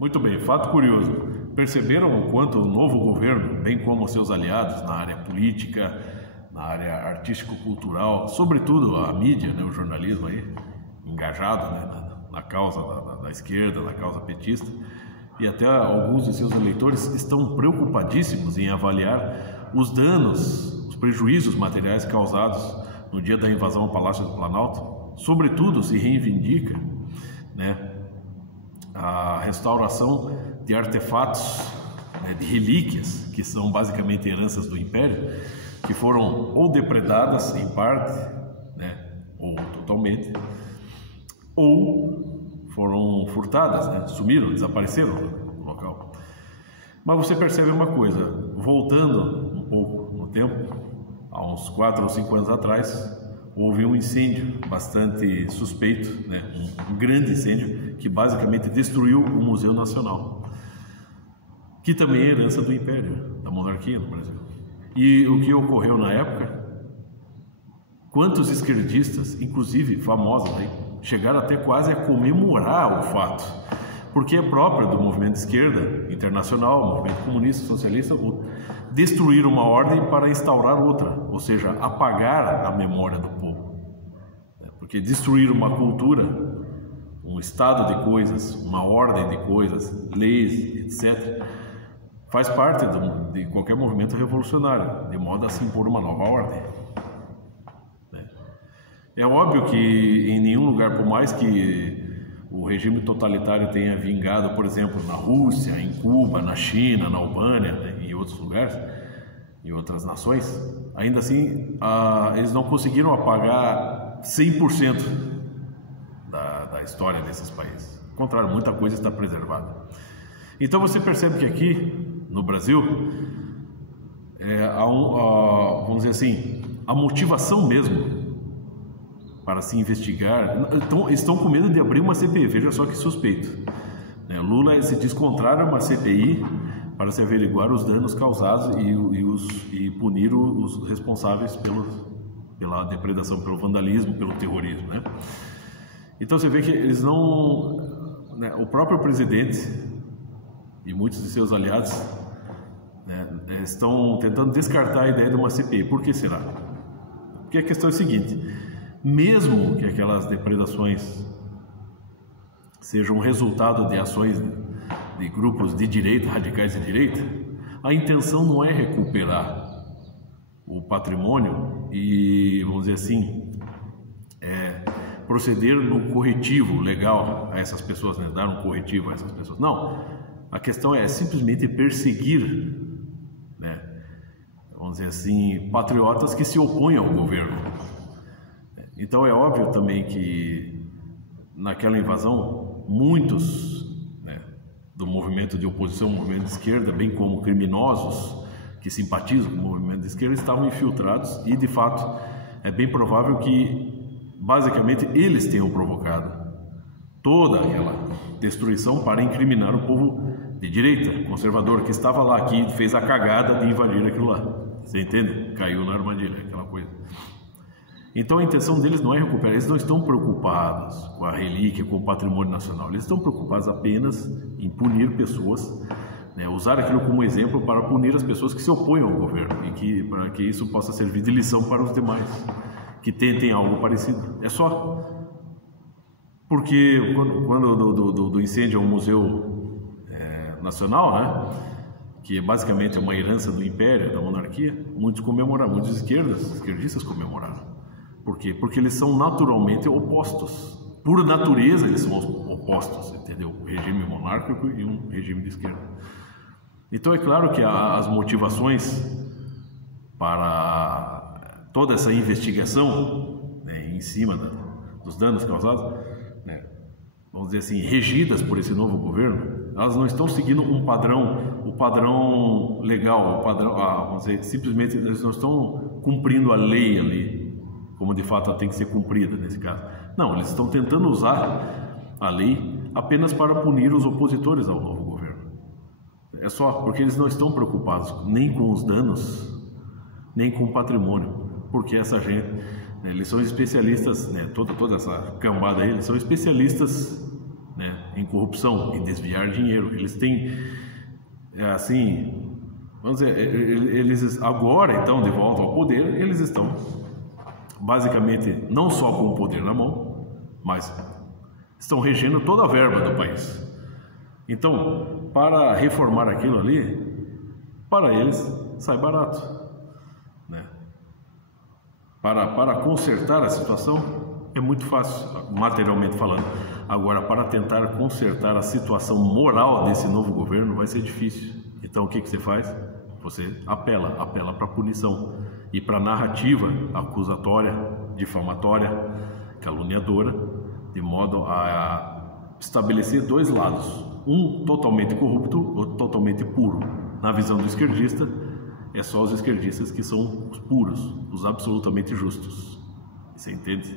Muito bem, fato curioso. Perceberam o quanto o novo governo, bem como seus aliados na área política, na área artístico-cultural, sobretudo a mídia, né, o jornalismo aí, engajado, né, na causa da esquerda, na causa petista, e até alguns de seus eleitores estão preocupadíssimos em avaliar os danos, os prejuízos materiais causados no dia da invasão ao Palácio do Planalto. Sobretudo se reivindica, né, a restauração de artefatos, né, de relíquias, que são basicamente heranças do Império, que foram ou depredadas em parte, né, ou totalmente, ou foram furtadas, né, sumiram, desapareceram do local. Mas você percebe uma coisa, voltando um pouco no tempo, há uns 4 ou 5 anos atrás, houve um incêndio bastante suspeito, né, um grande incêndio que basicamente destruiu o Museu Nacional, que também é herança do Império, da monarquia no Brasil. E o que ocorreu na época? Quantos esquerdistas, inclusive famosos aí, chegaram até quase a comemorar o fato, porque é próprio do movimento de esquerda internacional, movimento comunista, socialista, destruir uma ordem para instaurar outra, ou seja, apagar a memória do povo. Porque destruir uma cultura, um estado de coisas, uma ordem de coisas, leis, etc., faz parte de qualquer movimento revolucionário, de modo a se impor uma nova ordem. É óbvio que em nenhum lugar, por mais que o regime totalitário tenha vingado, por exemplo, na Rússia, em Cuba, na China, na Albânia, né, e em outros lugares, em outras nações, ainda assim eles não conseguiram apagar 100% da história desses países. Ao contrário, muita coisa está preservada. Então você percebe que aqui no Brasil vamos dizer assim, a motivação mesmo para se investigar, estão com medo de abrir uma CPI, veja só que suspeito. Lula se diz contrário a uma CPI para se averiguar os danos causados e punir os responsáveis pela depredação, pelo vandalismo, pelo terrorismo, né? Então você vê que eles não... né, o próprio presidente e muitos de seus aliados, né, estão tentando descartar a ideia de uma CPI. Por que será? Porque a questão é a seguinte: mesmo que aquelas depredações sejam resultado de ações de grupos de direita, radicais de direita, a intenção não é recuperar o patrimônio e, vamos dizer assim, proceder no corretivo legal a essas pessoas, né? Dar um corretivo a essas pessoas. Não, a questão é simplesmente perseguir, né, vamos dizer assim, patriotas que se opõem ao governo. Então é óbvio também que naquela invasão muitos, né, do movimento de oposição, movimento de esquerda, bem como criminosos que simpatizam com o movimento de esquerda, estavam infiltrados e de fato é bem provável que basicamente eles tenham provocado toda aquela destruição para incriminar o povo de direita, conservador, que estava lá, que fez a cagada de invadir aquilo lá. Você entende? Caiu na armadilha, aquela coisa. Então a intenção deles não é recuperar, eles não estão preocupados com a relíquia, com o patrimônio nacional, eles estão preocupados apenas em punir pessoas, né, usar aquilo como exemplo para punir as pessoas que se opõem ao governo e para que isso possa servir de lição para os demais que tentem algo parecido. É só porque quando do incêndio ao Museu Nacional, né, que basicamente é uma herança do Império, da monarquia, muitos comemoraram, muitos esquerdistas comemoraram. Por quê? Porque eles são naturalmente opostos. Por natureza eles são opostos, entendeu? Um regime monárquico e um regime de esquerda. Então é claro que as motivações para toda essa investigação, né, em cima dos danos causados, né, vamos dizer assim, regidas por esse novo governo, elas não estão seguindo o padrão legal, vamos dizer, simplesmente eles não estão cumprindo a lei ali, como de fato ela tem que ser cumprida nesse caso. Não, eles estão tentando usar a lei apenas para punir os opositores ao novo governo. É só porque eles não estão preocupados nem com os danos, nem com o patrimônio, porque essa gente, né, eles são especialistas, né, toda essa cambada aí, eles são especialistas, né, em corrupção, em desviar dinheiro. Eles têm, assim, vamos dizer, eles agora, então, de volta ao poder, eles estão basicamente não só com o poder na mão, mas estão regendo toda a verba do país. Então, para reformar aquilo ali, para eles sai barato, né? Para consertar a situação é muito fácil, materialmente falando. Agora, para tentar consertar a situação moral desse novo governo vai ser difícil. Então, o que você faz? Você apela para a punição e para a narrativa acusatória, difamatória, caluniadora, de modo a estabelecer dois lados, um totalmente corrupto, outro totalmente puro. Na visão do esquerdista, é só os esquerdistas que são os puros, os absolutamente justos. Você entende?